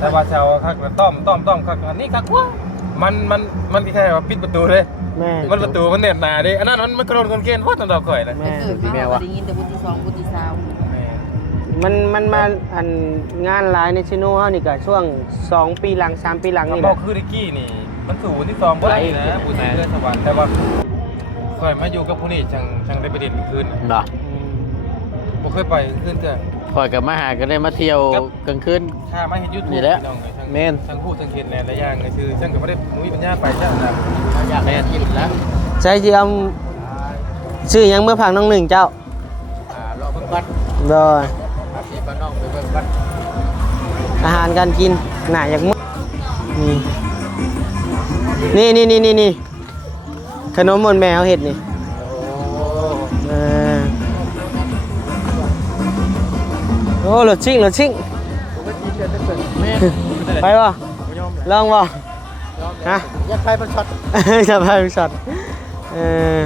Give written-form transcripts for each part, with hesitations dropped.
แต่ว่าเช้าคักต้อมคักอันนี้คักว่ามันที่แท้ว่าปิดประตูเลยแม่ มันประตูมันเน็ตหนาดิอันนั้นมันกระโดดคนเกณฑ์ว่าตอนเราข่อยนะ แม่ เกิดมาได้ยินแต่บุญที่2บุญที่3มันมาอันงานหลายในชิโน่เฮานี่ก็ช่วง2ปีหลัง3ปีหลังนี่แห บอ ละ กคือดิกี้นี่มันสู่ที่2บ่ได้นะผู้ชายเรือสวรรค์แต่ว่าข่อยมาอยู่กับผู้นี้ช่างได้ไปเด่นคืน บ่ บ่เคยไปคืนเถอะ คอยกับมาหาก็ได้มาเที่ยวกลางคืน ถ้ามาเห็น YouTube นี่แหละ น้องเลย แม่น ทั้งพูดทั้งเห็นหลายอย่างก็คือช่างก็บ่ได้มีปัญญาไปจ้านะ อยากไปกินแล้ว ใช่สิเอาชื่อหยังเมื่อพังน้องหนึ่งเจ้าร อเบิ่งก่อน โดย สิบ้านน้องไปเบิ่งก่อน อาหารการกินน่าอยากมื้อนี่ขนมมนต์แมวเฮ็ดนี่ โอ้ โอ้รถชิ่ง แม่ ไปบ่ลองบ่ฮะ อยากไปมันช็อต จะไปช็อต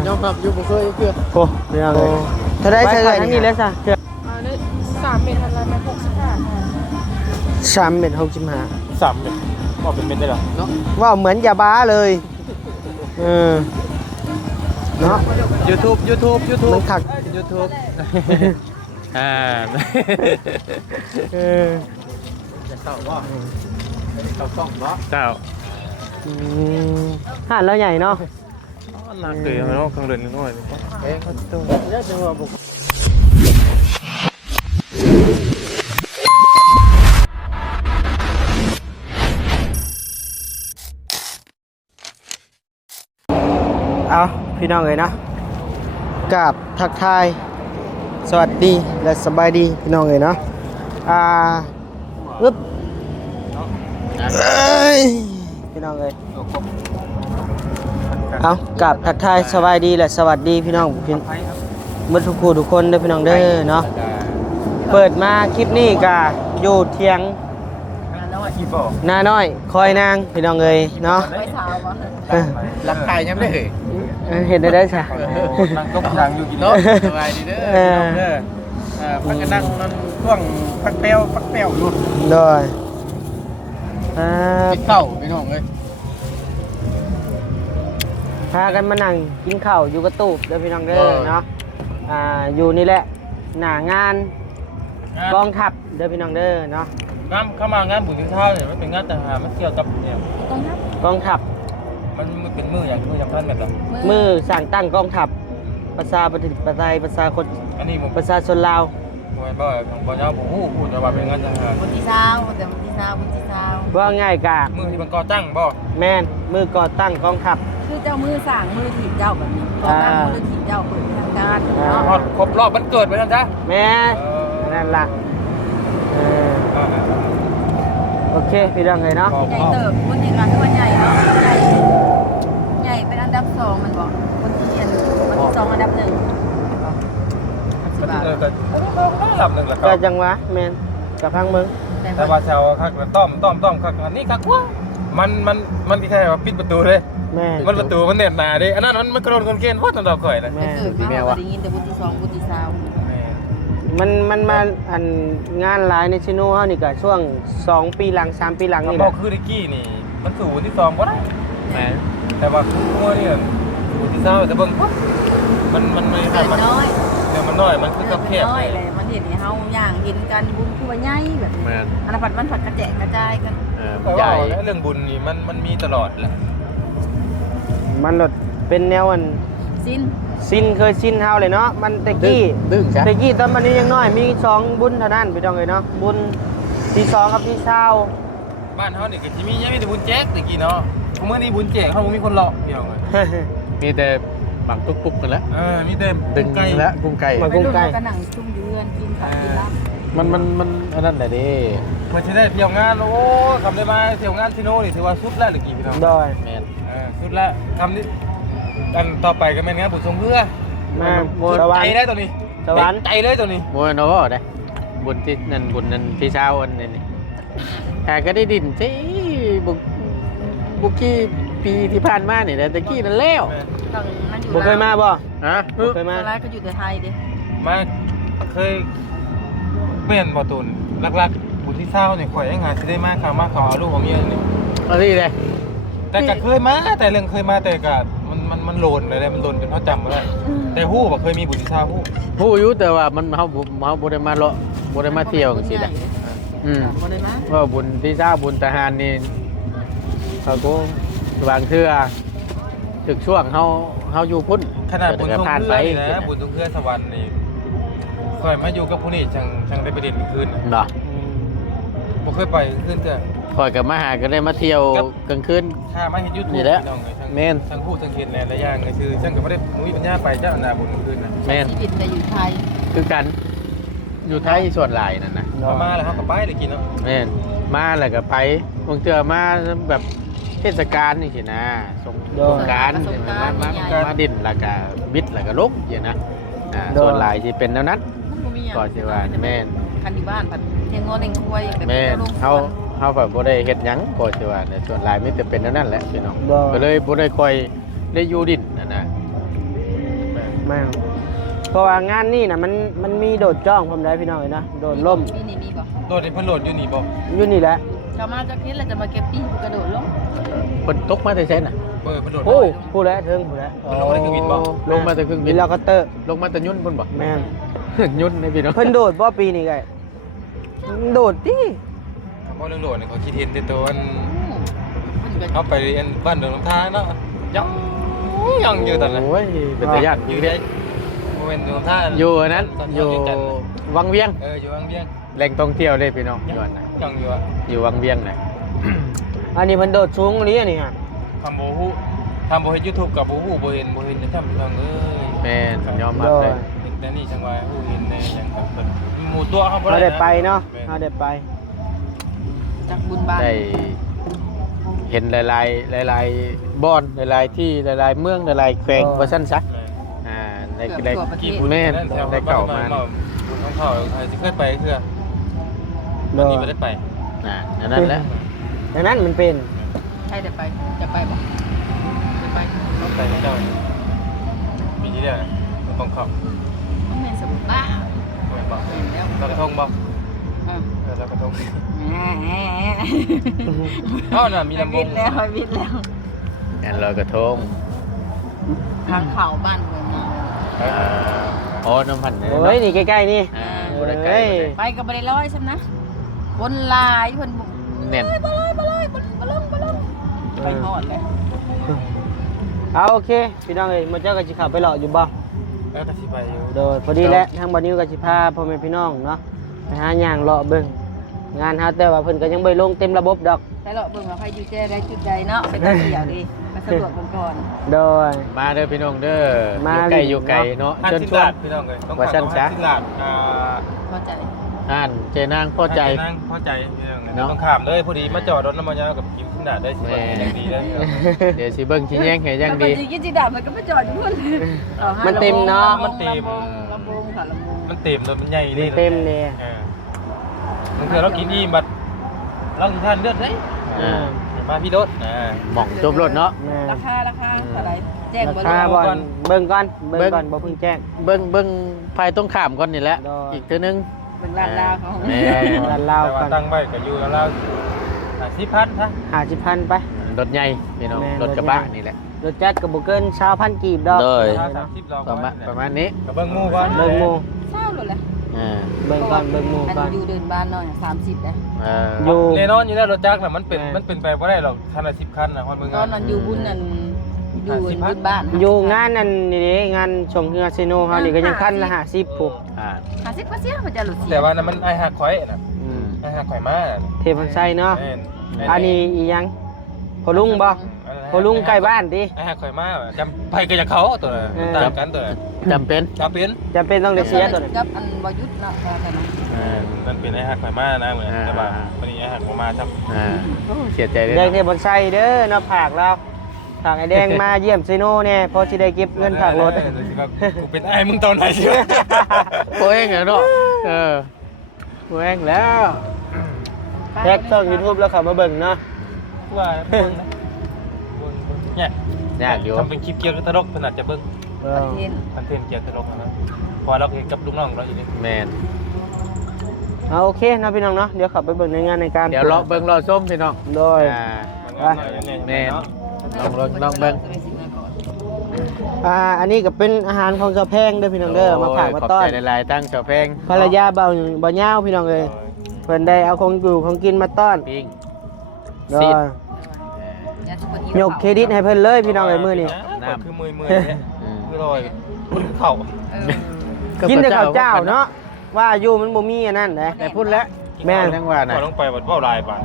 ยอมรับอยู่บ่เคยเกือบ โอ้ไม่เอาเลยถ้าได้ใช้ทั้งนี้แล้วซะอันนี้3เมตรอะไรมา65 3เม็ด65 3เนี่ยบ่เป็นเม็ดได้หรอ เนาะ ว่าเหมือนยาบ้าเลยเนาะ YouTube มันขัก YouTube จะเข้าบ่เข้าซ่องบ่ เจ้า ห่านแล้วใหญ่เนาะ น่าเกลียดเนาะข้างเดินน้อย เอ้แล้วจังว่าบ่ เอาพี่น้องเลยนะกับทักทายสวัสดีและสบายดีพี่น้องเลยเนาะอึ๊บพี่น้องเลยเอากับทักทายสบายดีและสวัสดีพี่น้องพี่เมื่อทุกคู่ทุกคนเด้อพี่น้องเด้อเนาะเปิดมาคลิปนี้ก็อยู่เทียงนาน้อยคอยนางพี่น้องเลยเนาะ ไปเช้าบ่ รักใครยังได้ เห็นได้ใช่ นั่งก็ทางอยู่กิน เนาะสบายดีเด้อพี่น้องเด้อพักกันนั่งนั่นช่วงพักเปรี้ยวอยู่ โดย กินข้าวพี่น้องเอ้ย พากันมานั่งกินข้าวอยู่กระตูบเด้อพี่น้องเด้อเนาะอยู่นี่แหละหน้างานกองทัพเด้อพี่น้องเด้อเนาะ งานเข้ามางานบุญที่เท่าเนี่ยมันเป็นงานทหารมันเกี่ยวกับเนี่ย ต้องทับ กองทัพ มันเป็นมืออย่างท่านแบบหรอ มือสั่งตั้งกองทัพภาษาประเทศไทยภาษาคน อันนี้ผม ประชาชนลาว บ่ของบ่ยาวผมพูดแต่ว่าเป็นงานทหาร บุญที่3แต่บุญที่3บุญที่3 ว่าง่ายกะ มือที่มันก่อตั้งบ่ แม่นมือก่อตั้งกองทัพ คือเจ้ามือสร้างมือถีบเจ้าแบบนี้ก็ตั้งมือถีบเจ้าเปิดทางการเนาะ พอครบรอบมันเกิดไปแล้วจ้ะ แม่นั่นล่ะโอเคพี่น้องเลยเนาะ ใหญ่เติบคนที่การที่ว่าใหญ่เนาะใหญ่เป็นอันดับ2มันบอกคนที่เรียนคนที่2อันดับ1 ก็หลับหนึ่งแล้ว ก็จังหวะแม่นกับพังมึง แต่ว่าเช้าคักต้อมคักอันนี้คักว่ามันที่แท้ว่าปิดประตูเลย แม่ มันประตูมันเน็ตหนาดิอันนั้นมันกระโดดคนเกณฑ์ว่าตอนเราข่อยนะ แม่ เกิดมาได้ยินแต่บุญที่2บุญที่3 มันมาอันงานหลายในชิโน่เฮานี่ก็ช่วง2ปีหลัง3ปีหลังนี่แห บอ ละ กคือดิกี้นี่มันสู่ที่2บ่ได้แต่ว่าคู่นี่สู่ที่3แต่เบิ่งมันไม่ เกิดน้อย เดี๋ยวมันน้อยมันคือกับแคบ น้อยเลยมันเห็นให้เฮาอย่างเห็นกันบุญคือว่าใหญ่แบบ แม่น อันนั้นมันผัดกระแจกกระจายกัน แต่ว่าเรื่องบุญนี่มันมีตลอดแหละ มันหลดเป็นแนวอัน สิ้น เคยชินเฮาเลยเนาะมันตะกี้ ดึงจ้ะ ตะกี้ตอนมันนี้ยังน้อยมี2บุญเท่านั้นพี่น้องเอ้ยเนาะบุญที่2กับที่20 บ้านเฮานี่ก็สิมียังมีแต่บุญแจกตะกี้เนาะมื้อนี้บุญแจกเฮาบ่มีคนเลาะพี่น้องเอ้ย มีแต่บังตุ๊กๆกันแล้ว มีแต่ ดึง ไก่ แล้วกุ้งไก่ มา ไปรุ่นเราก็นั่งชุ่มเยือนกินข้าวกินลาบ มันอันนั้นแหละดิ เพื่อสิได้เที่ยวงานโอ้ทำได้มาเที่ยวงานซิโน่นี่ถือว่าสุดแล้วตะกี้พี่น้อง โดย แม่น สุดแล้วทำนี่อันต่อไปก็เป็นงานบุญทรงเรือ มา สุด สวรร ใจ ค์ ได้ตัวนี้ สวรรค์ ใจเลยตัวนี้ โมโนบ่ได้บุญที่นั่นพี่เช้าอันนี้แต่ก็ได้ดินสิบุกี้ปีที่ผ่านมานี่แหละตะกี้นั่นแล้ว ตอนนั้นอยู่ บ่เคยมาบ่ ฮะ บ่เคย ต มา อนแรกก็อยู่แต่ไทยดิ มาเคยเปลี่ยนบ่ตุนลักๆบุ บุญที่เศร้าเนี่ยข่อยยังหาสิได้มากข่าวมากข่าวเอาลูกของเมียนี่ เอาดิเลย แต่ก็เคยมาแต่เรื่องเคยมาแต่ก็มันโลนเลยมันโลนเป็นเขาจำมาได้แต่ฮู้บ่เคยมีบุญที่เศร้าฮู้ ผู้อยู่แต่ว่ามันเฮาบ่ได้มาเลาะบ่ได้มาเที่ยวจังซี่แหละบ่ได้มา ว่าบุญที่ทราบบุญทหารนี่เขาก็บางเทื่อถึกช่วงเฮาอยู่พุ่น ขนาดบุญทุ่ง ผ่าน เพื่ ไป อนี่นะบุญทุ่งเพื่อสวรรค์นี่ข่อยมาอยู่กับผู้นี้จังได้ไปเด่นคืน เนาะ บ่เคยไปคืนเด้อ คอยกับมาหาก็ได้มาเที่ยวกลางคืน ถ้ามาเห็น YouTube นี่แหละ พี่น้องเลยทั้ง แม่น ทั้งฮู้ทั้งเห็นแหละอย่างก็คือจังก็บ่ได้มีปัญญาไปเจ้าหน้าบุญคืนน่ะ แม่น ชีวิตไปอยู่ไทย คือกันอยู่ไทยส่วนหลายนั่นนะ พอมาแล้วเฮาก็ไปเลยกินเนาะ แม่นมาแล้วก็ไปบางเทื่อมาแบบเทศกาลนี่สินะสงกรานต์มาดินแล้วก็บิดแล้วก็ลกอย่างนะส่วนหลายสิเป็นแนวนั้น มันบ่มีหยัง ก็สิว่าแม่น คันอยู่บ้านพัดเลี้ยงงัวเลี้ยงควายแบบ แม่น ลงส เฮา วน เฮาแบบบ่ได้เฮ็ดหยังก็สิว่าเนี่ยส่วนหลายมีแต่เป็นแนวนั้นแหละพี่น้อง บ่ ก็เลยบ่ได้ค่อยได้อยู่ดินนะ แม่นเพราะว่างานนี่น่ะมันมีโดดจ้องผมได้พี่น้องเอ้ยนะโดดล่ม นี่มีบ่ โดดในเพิ่นโหลดอยู่นี่บ่ อยู่นี่แหละ ชาวมาจะคิดแล้วจะมาเก็บปีกระโดดลง เพิ่นตกมาแต่ไสน่ะ เพิ่นโหลด โอ้พูดแล้วถึงพูดแล้ว ลงมาได้เครื่องบินบ่ ลงมาแต่เครื่องบิ บิ น นแล้วก็เตอร์ ลงมาแต่ยุ่นพุ่นบ่ แม่น ยุ่นในพี่น้อง เพิ่นโดดบ่ปีนี้ไงโดดติ บ่เรื่องโหลดนี่เขาคิดเห็นแต่ตัวอัน มันก็ เอาไปเรียนบ้านดงทางเนาะยังอยู่ตอนนั้น โอ้ยเป็นตาญาติ อ อยู่ ยู่ ได้ เด้ บ่แม่นดงทาง อยู่อันนั้นอยู่วังเวียง อยู่วังเวียง แหล่งท่องเที่ยวเด้พี่น้องอยู่อันน่ะ ยังอยู่อ่ะ อยู่วังเวียงน่ะ อันนี้เพิ่นโดดสูงนี้อันนี้ฮะ ทำบ่ฮู้ทำบ่เฮ็ด YouTube กับบ่ฮู้บ่เห็นจะทำพี่น้องเอ้ย แม่นยอมรับเลย เห็นแต่นี่จังว่าฮู้เห็นในหยังกับเพิ่นหมู่ตัวเฮาบ่ เรา ได้ ได้ไปเนาะเราได้ไป จากบุญบ้าน ได้เห็นหลายบ่อนหลายๆที่หลายๆเมืองหลายๆแขวงว่าซั่นซะได้ กี่บุญ แม่น นั่นแถว ได้เก่ามา บุญของเขาใครสิเคยไปคือ โด อัน ด นี้บ่ได้ไป นั่นแหละ ดังนั้นมันเป็น ใช่แต่ไปจะไปบ่จะไป ต้องไปเจ้าปีนี้เนี่ยต้องเข้า มันเป็นสมุนบ้า แม่นบ่ เห็นแล้ว เรากระทงบ่ อ่า เรากระทง แหม เอ้าน่ะมีลำว วิ ง ทย์แล้ววิทย์แล้ว งานลอยกระทง ทางเขาบ้านเมืองเรา อ๋อน้ำพันธุ์เนี่ย โอ้ยนี่ใกล้ๆนี่ บ่ได้ไกล ไปก็บ่ได้ร้อยซ้ำนะคนหลายเพิ่นบ่ แน่น บ่เลยบ่ลงไปฮอดเลย เอาโอเคพี่น้องเอ้ยมาเจ้าก็สิเข้าไปเลาะอยู่บ่ แล้วก็สิไปอยู่ โดยพอดีแล้วทางบ่นิวก็สิพาพ่อแม่พี่น้องเนาะไปหาย่างเลาะเบิ่งงานหาแต่ว่าเพิ่นก็ยังบ่ลงเต็มระบบดอก แต่เราเบิ่งว่าใครอยู่แจ้ได้จุดใดเนาะเป็นตาเดียวดีมาสะดวกก่อน โดย มาเด้อพี่น้องเด้อ มา อยู่ไกลเนาะ ห้า เชิญ สิบ ชว ลาน ดพี่น้องเอ้ยต้อง ว่าชั้นซะ ห้าสิบลาดเข้าใจ อ่านเจนางพอใจ นั่งพอใจพี่น้องเอ้ย เนาะ ต้องข้ามเลยพอดีมาจอดรถน้ำมันยาวกับกินขึ้นดาดได้สิบวันอย่างดีเลย เดี๋ยวสิเบิ่งชี้แยงให้อยังดี มันสิกินสิดามันก็ไม่จอดอยู่พุ่น มันเต็มเนาะ ลำบงค่ะลำบง มันเต็มรถมันใหญ่เลย เต็มเลย บางทีเรากินอิ่มบัดเราทานเลือดเลย อ่า มาพี่รถ หม่องจบรถเนาะ แม่ ราคาเท่าไหร่แจ้ง รา บ่ คา รู้ บ่อนเบิ่งก่อนเบิ่งก่อนบ่เพิ่งแจ้ง เบิ่งภายต้องข้ามก่อนนี่แหละ ได้ อีกเทื่อนึง เป็นร้านลาวเขา แม่ ร้านลาว แต่ว่า ก่อน ตั้งไว้ก็อยู่แล้วเรา10,000ซะ 50,000ไป รถใหญ่พี่น้อง แม่ รถกระบะ รถใหญ่ นี่แหละ รถจักรก็บ่เกิน20,000กีบดอก โดย 30เรา ประมาณนี้ กับเบิ้งมู่ก่อน เบิ่งหมู่ เช่าเลยแหละ อ่า เบิ่งก่อนเบิ่งหมู่ก่อน อยู่เดินบ้านหน่อย30นะ อยู่ แน่นอนอยู่แล้วรถจักรน่ะมันเป็นไปบ่ได้หรอกคันละ10คันน่ะฮอดเบิ่ง ตอนนั้นอยู่บุญนั่นอยู่บุญบ้าน อยู่งานนั่นนี่เด้งานชงเฮือเซโนเฮานี่ก็ยังคันละ50พุ อ่า 50%มันจะหลุดเสีย แต่ว่านั้นมันไอ้หักข่อยน่ะ อืม ไอ้หักข่อยมา เทพันไซเนาะ แม่น อันนี้อีหยังพอลุงบ่พอลุงใกล้บ้านติ ไอ้หักข่อยมาจำไปก็จะเขาตัวน่ะตามกันตัวน่ะ จำเป็น จำเป็น จะเป็นต้องได้เสียตัวนี้ กับอันบ่ยุดเนาะแต่นั้น มันเป็นไอ้หักข่อยมานะเหมือนแต่ว่าวันนี้ไอ้หักบ่มาครับ อ่าโอ้เสียใจเลย แดงเทพันไซเด้อเนาะผากเราผากไอ้แดงมาเยี่ยมเซโนแน่พอสิได้เก็บเงินผากรถ กูเป็นไอ้มึงตอนไหนสิ โอ้ยเหรอเนาะโอ้ยแล้ว แท็กช่อง YouTube แล้วเข้ามาเบิ่งเนาะ ว่าเบิ่งนะเนี่ย ยากอยู่ ทำเป็นคลิปเกี่ยวกับตลกขนาดจะเบิ่ง เอ ประ อ เทศ คอนเทนต์เกี่ยวกับตลกนะพอเราเห็นกับลูกน้องเราอยู่นี่ แมน เอาโอเคเนาะพี่น้องเนาะเดี๋ยวขับไปเบิ่งในงานในการ เดี๋ยวรอเบิ่งรอส้มพี่น้อง โดย แม่ลองเบิ่ง อันนี้ก็เป็นอาหารของเจ้าแพงเด้อพี่น้องเด้อมาฝากมาต้อน ขอบใจหลายๆตั้งเจ้าแพง ภรรยาเบาเหย้าพี่น้องเอ้ยเพิ่นได้เอาของอยู่ของกินมาต้อน ปิ้ง โดยยกเครดิตให้เพิ่นเลยพี่น้องเอ้ยมื้อนี้ คือมือเนี่ยคือลอยเข่า กินแต่ข้าวเจ้าเนาะว่าอยู่มันบ่มีอันนั้นเด้ แต่พูดแล้ว แม่น จังว่าน่ะ พอต้องไปวัดเบ้าลายป่าน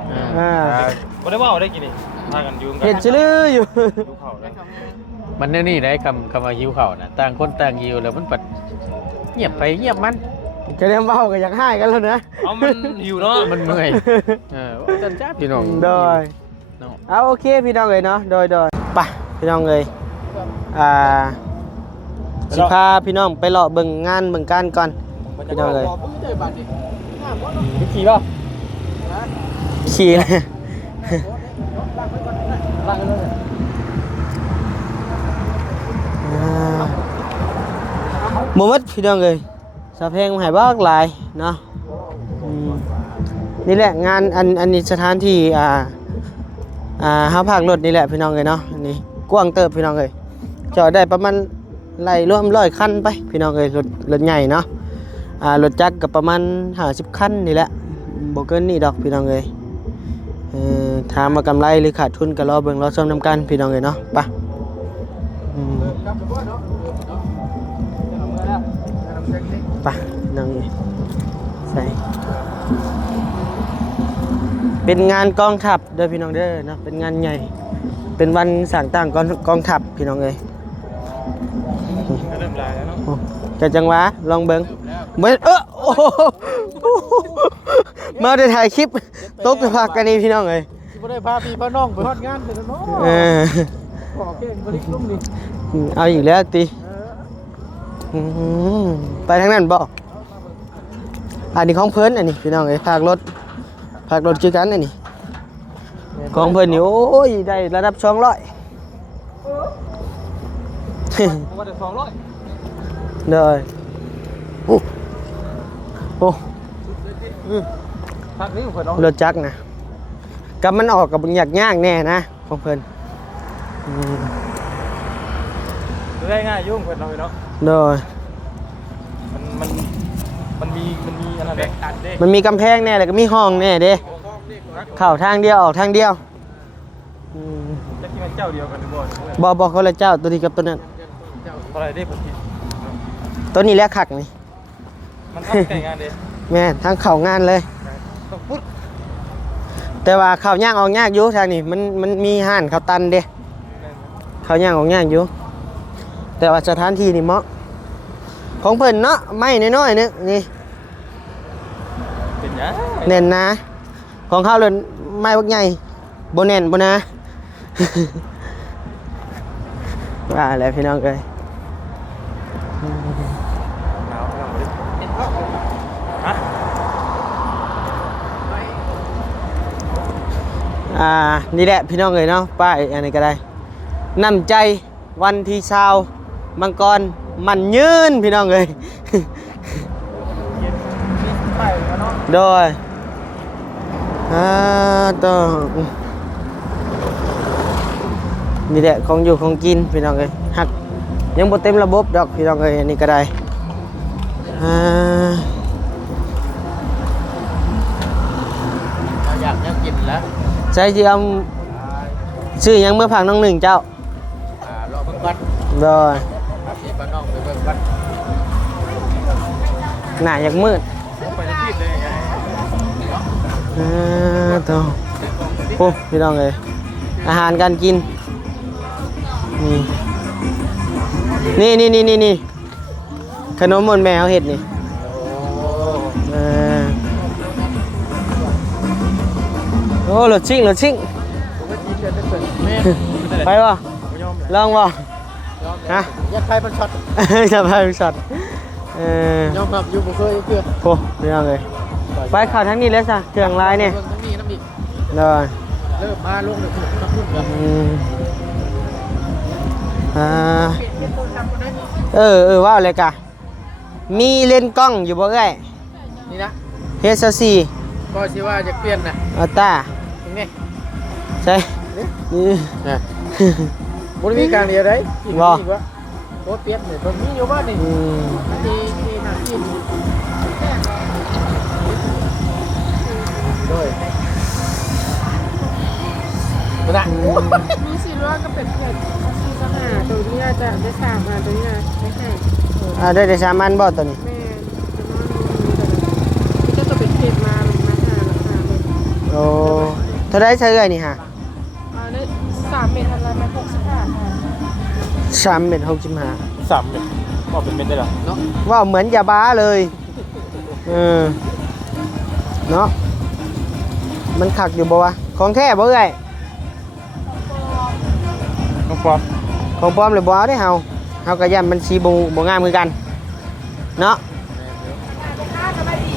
บ่ได้เบ้าได้กินนี่พากันยืมกัน เห็นซื่ออยู่ ดูเข่าแล้ว มันนี่ได้คำว่าหิวข้าวน่ะต่างคนต่างหิวแล้วมันปัดเงียบไปเงียบมัน ก็เรียกเว้าก็อยากให้กันแล้วนะ เอามันหิวเนาะ มันเมื่อยว่าจันจ้าพี่น้อง โดยเอาโอเคพี่น้องเอ้ยเนาะโดยไปพี่น้องเอ้ยสิพาพี่น้องไปเลาะเบิ่งงานเบิ่งการก่อนพี่น้องเอ้ย ขี่ป่ะ ขี่นะหมดพี่น้องเอ้ยสะเพงหายบ้ากหลายเนาะนี่แหละงานอันนี้สถานที่ห้าภาครถนี่แหละพี่น้องเอ้ยเนาะอันนี้กว้างเติบพี่น้องเอ้ยจอดได้ประมาณไล่รวม100คันไปพี่น้องเอ้ยรถใหญ่เนาะรถจักรก็ประมาณ50คันนี่แหละบ่เกินนี่ดอกพี่น้องเอ้ยถามว่ากำไรหรือขาดทุนก็รอเบิ่งรอชมนำกันพี่น้องเอ้ยเนาะไปไปนั่งใส่เป็นงานกองทัพเด้อพี่น้องเด้อเนาะเป็นงานใหญ่เป็นวันสร้างตั้งกองทัพพี่น้องเอ้ย เริ่มลายแล้วเนาะ จะจังหวะลองเบิ่งเหมือนโอ้โหมาได้ถ่ายคลิปตบจะพากันนี่พี่น้องเอ้ย ที่บ่ได้พาพี่พาน้องไปฮอดงานเด้อเนาะ ขอเก่งบ่ได้ลุ่มนี่ เอาอีกแล้วติไปทางนั้นบ่อันนี้ของเพิ่นอันนี้พี่น้องเอ้ยภาครถคือกันอันนี้ของเพิ่นนี่โอ้ยได้ระดับ200 ผมว่าได้200 เลยโอ้โอ้ พักนี้เพิ่นเนาะ รถจักรนะกับมันออกกับอยากย่างแน่นะของเพิ่น ได้ง่ายยุ่งเพิ่นเนาะพี่เนาะ โดย มันมีอันนั้นตัดเด้ มันมีกำแพงแน่เลยก็มีห้องแน่เด้เข้าทางเดียวออกทางเดียว จะกินเจ้าเดียวกันหรือบ่ บ่คนละเจ้าตัวนี้กับตัวนั้น อะไรได้ผมคิด ตัวนี้แหละคักนี่ มันทำแต่งานเด้ แม่ทางเข้างานเลย ต้องพุด แต่ว่าเข้าย่างออกยากอยู่ทางนี้มันมีห้านเขาตันเด้เข้าย่างออกยากอยู่แต่ว่าสถานที่นี่เหมาะของเพิ่นเนาะไม้น้อยๆนึงนี่ เป็นหยัง แน่นนะของเขาเลยไม้บักใหญ่บ่แน่นบ่นะ ว่าแล้วพี่น้องเอ้ย หนาวหนาวดิฮะ นี่แหละพี่น้องเอ้ยเนาะป้ายอันนี้ก็ได้นำใจวันที่ชาวมังกรมันยืนพี่น้องเอ้ย ไปเนาะ โดยต้องนี่แหละของอยู่ของกินพี่น้องเอ้ยหักยังบ่เต็มระบบดอกพี่น้องเอ้ยอันนี้ก็ได้อยากกินแล้ว ใช่ที่เอาซื้อหยังเมื่อพังน้องหนึ่งเจ้าร อเบิ่งก่อน โดย พี่พาน้องไปเบิ่งก่อน หน้าอยากมืด ไปจะพีดเลยไง ตัวโอ้พี่น้องเลยอาหารการกินนี่ขนมมนแมวเห็ดนี่โอ้รถชิ่งไปวะลองวะฮะ อยากไปมันช็อต จะไปสัตว์ยอมรับอยู่บ่เคยเพื่อ โอ้พี่น้องเลยไปข่าวทั้งนี้เลยจ้ะเครื่องลายเนี่ย เบิ่งทั้งนี้น้ำอีก เลย เริ่มมาลงเลยน้ำพุ่นกัน ว่าอะไรกะมีเลนส์กล้องอยู่บ่เอ้ย นี่นะ เฮดซะสี่ ก็สิว่าจะเปลี่ยนนะ อัลต้า นี่ ใช่นี่ นะบ่ได้มีการเดียวได้อีก บ่ อีกวะโอ้เปลี่ยนเนี่ยตรงนี้อยู่บ้านนี่ อืม ที่หาที่ด้วยนะ มีสีร่วงก็เป็นเพื่อนสีก็หาตัวนี้จะได้สามตัวนี้ได้ห้า ได้3อันบ่ตัวนี้ แม่จะนอนนี่ก็เป็นเก็บมาหาเลย โอ้เท่าได้ใช้เอ้ยนี่ฮะ ได้3 เมตรอะไรมา65 3 เม็ด65 3เม็ดบ่เป็นเม็ดได้หรอเนาะ ว้าวเหมือนยาบ้าเลยเนาะมันขักอยู่บ่วะของแท้บ่เอ้ย ต้องปลอม ของปลอมหรือบ่เอาได้เฮาก็ย่านมันสีบ่งามคือกันเนาะ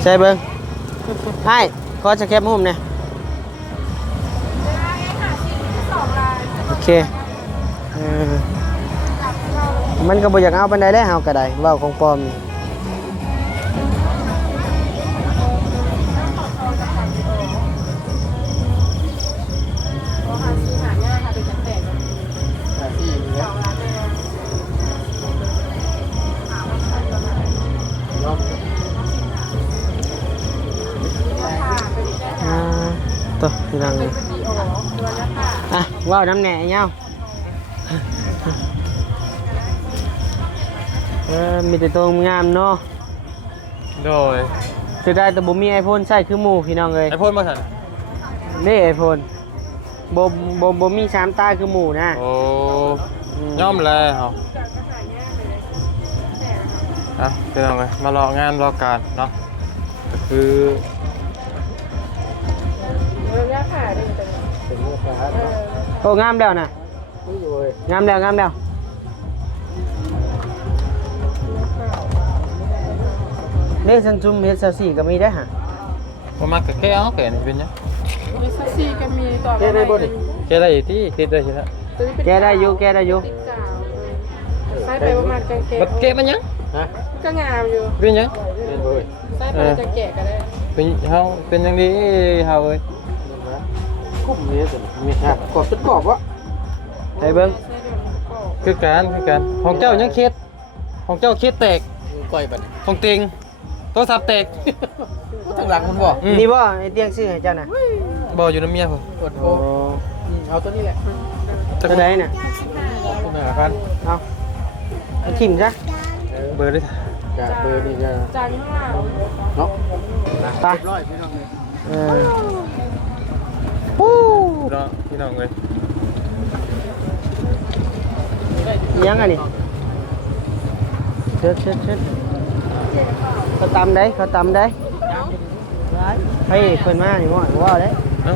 ใช่เบิ่งให้ขอจะแคปมุมเนี่ยโอเคมันก็บ่อยากเอาปานใดแล้วเฮาก็ได้เว้าของปลอมนี่ หาสีหาง่ายค่ะเป็นแตก หาที่นี่นะเนาะ ตัวพี่น้องนี่อ่ะว้าวน้ำแหน่เงามีแต่ตัวงามเนาะ โดย จะได้แต่บ่มี iPhone ใช้คือหมู่พี่น้องเอ้ย ไอ้พ่นมาสั่น นี่ iPhone บ่มี3ตาคือหมู่นะ โอ้ย่อมแล้วเป็นยังไงมารองานรอการเนาะก็คือ ยากค่ะได้แต่ เป็นลูกค้าเนาะ โอ้งามแล้วนะ นี่อยู่เว้ย งามแล้วนี่ซันซุมเฮ็ด24ก็มีได้ฮะ บ่มักก็แค่เอาแก่นี่เป็นหยัง มีซักซี่ก็มีต่อ แค่ได้อยู่ที่คิดได้ใช่ไหม แกได้อยู่ ติดกาวใส่ไปประมาณกางเกง บัดเกะมันหยัง ฮะ ก็งามอยู่ เป็นหยัง เป็นเว้ย ใส่ไปจะแกะก็ได้ เป็นเฮาเป็นจังดีเฮาเอ้ย คุ้มนี้สิมีฮะกรอบเป็นกรอบวะ ไปเบิ่ง คือการของเจ้ายังเคสของเจ้าเคสแตก ก้อยบัด ของเต็งโทรศัพท์แตก ทางหลังมันบ่ นี่บ่ไอ้เตียงซื้อให้เจ้าน่ะ บ่อยู่น้ำเมียผม กดโอ้เอาตัวนี้แหละ เท่าใดน่ะ ตัวหน้าพัน เอาทิ่มซะ เบอร์ได้ จะเบอร์นี่จะ จานข้างล่าง เนาะ ไป ร้อยพี่น้องเลย เนาะพี่น้องเอ้ย ยังอันนี้เช็ดเขาตำได้ให้เพิ่นมานี่ว่าได้ เอา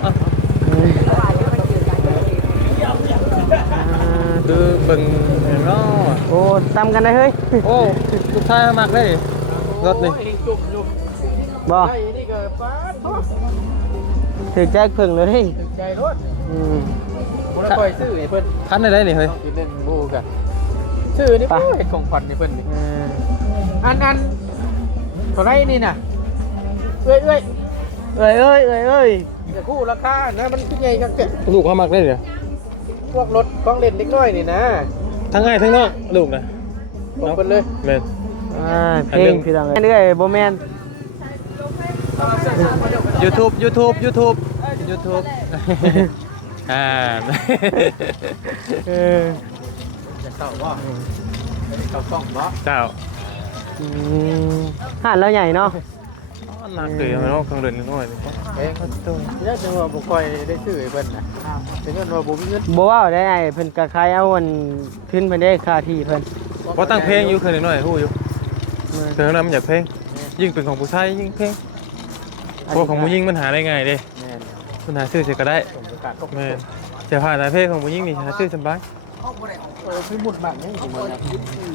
คือเบิ่งเนาะ โอ้ตำกันได้เฮ้ย โอ้ลูกชายมักเลยรถนี่ จุ่ม บ่ ไอ้นี่ก็ป้าทอด ถือแจ็คเพิ่งเลยเฮ้ย ใจรถ อืม บ่ได้ค่อยซื้อไอ้เพิ่น คันได้นี่เฮ้ย กินเล่นบูกันซื้อนี่โอ้ยของขวัญนี่เพิ่นนี่ อันเท่าไรนี่น่ะเอ้ย เอ้ย อย่าคู่ราคานะมันขึ้นใหญ่กันเกิด ลูกเขามักได้เหรอ พวกรถของเล่นเล็กน้อยนี่นะ ทั้งง่ายทั้งนอกลูกนะ บอกเพิ่นเลย แม่น เพลงพี่น้องเอ้ยบ่แม่น YouTube อ่า เออ จะเข้าบ่เข้ากล้องบ่ เจ้า ห่านแล้วใหญ่เนาะ น่าเกลียดเนาะเครื่องเล่นน้อยนี่ เอ้ยเนี่ยจังว่าบ่ค่อยได้ซื้อไอ้เพิ่นน่ะเป็นเงินว่าบ่มีเงิน บ่ว่าได้ไอ้เพิ่นก็ขายเอาอันขึ้นเพิ่นได้ค่าที่เพิ่น เพราะตั้งเพลงอยู่เครื่องเล่นน้อยฮู้อยู่เครื่องนั้นมันอยากเพลงยิ่งเป็นของผู้ชายยิ่งเพลงเพราะของผู้หญิงมันหาได้ง่ายเด้ แม่น มันหาซื้อเสร็จก็ได้ ส่งประกาศก็ แม่นแต่ผ่านหาเพลงของผู้หญิงนี่หาซื้อสบาย คือหมุดบัตรนี่สิมัน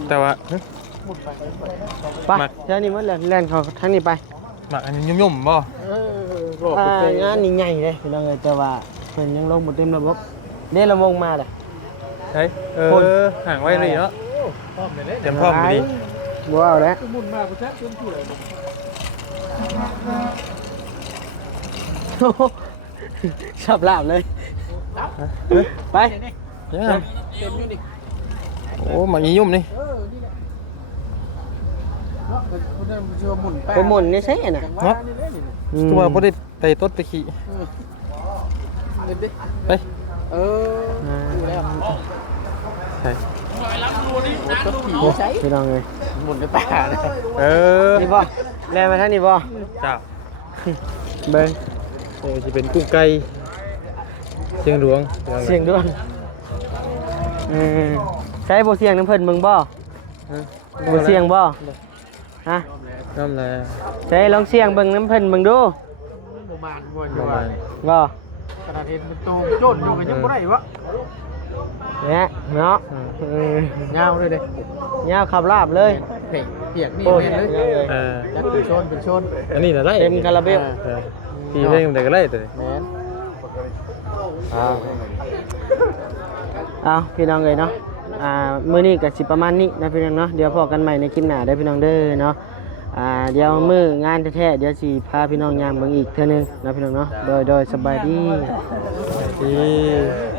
แต่ว่า หมุดไป ไปเดี๋ยวนี้มันแล่นเขาทางนี้ไป หมักอันนี้ยุ่มๆบ่ บอกไป งานนี้ใหญ่เลยพี่น้องเอ้ยแต่ว่าเพิ่นยังลงบ่เต็มระบบเด้ระวงมาเลย ใช่ห่างไว้เลยเนาะ พร้อมเลยเด้ เตรียมพร้อมดี บ่เอาแล้ว หมุดมาบ่ชักจนผู้ใด ชอบลาบเลยไป โอ้หมักยี่ยุ่มนี่ ไปหมุนนี่ใช่น่ะ เนาะตัวบ่ได้ไปต้นไปขี่ไป ใช่ พี่น้องเลย หมุนในป่าเลย นี่บ่แล่มาทางนี้บ่ จ้า เบิ่ง จะเป็นกุ้งไก่เชียงหลวง เสียงด้วยใช้บ่เสียงน้ำเพิ่นมึงบ่บ่เสียงบ่ฮะ น้ำแล ใช้ลองเสียงเบิ่งน้ำเพิ่นมึงดู โบบานวนอยู่ ประ ว่า มาณ บ่ ขนาดเห็นมันตูมโจนอยู่กันยังบ่ได้วะ เนี่ยเนาะ เงาเลยเด้ ยาวขับลาบเลย เปียกนี่ โอ้ย แม่นเลยยักษ์เป็นชนเป็นชน อันนี้น่ะไล่ เต็มคาราเบล ตีเพลงมันได้ก็ไล่ตัวนี้ แม่น เอาพี่น้องเลยเนาะมื้อนี้ก็สิประมาณนี้นะพี่น้องเนาะเดี๋ยวพอกันใหม่ในคลิปหน้าได้อพี่น้องเด้อเนาะเดี๋ยวมื้องานแท้ๆเดี๋ยวสิพาพี่น้องย่างเบิ่งอีกเทื่อนึงนะพี่น้องเนาะโดยสบายดี ที่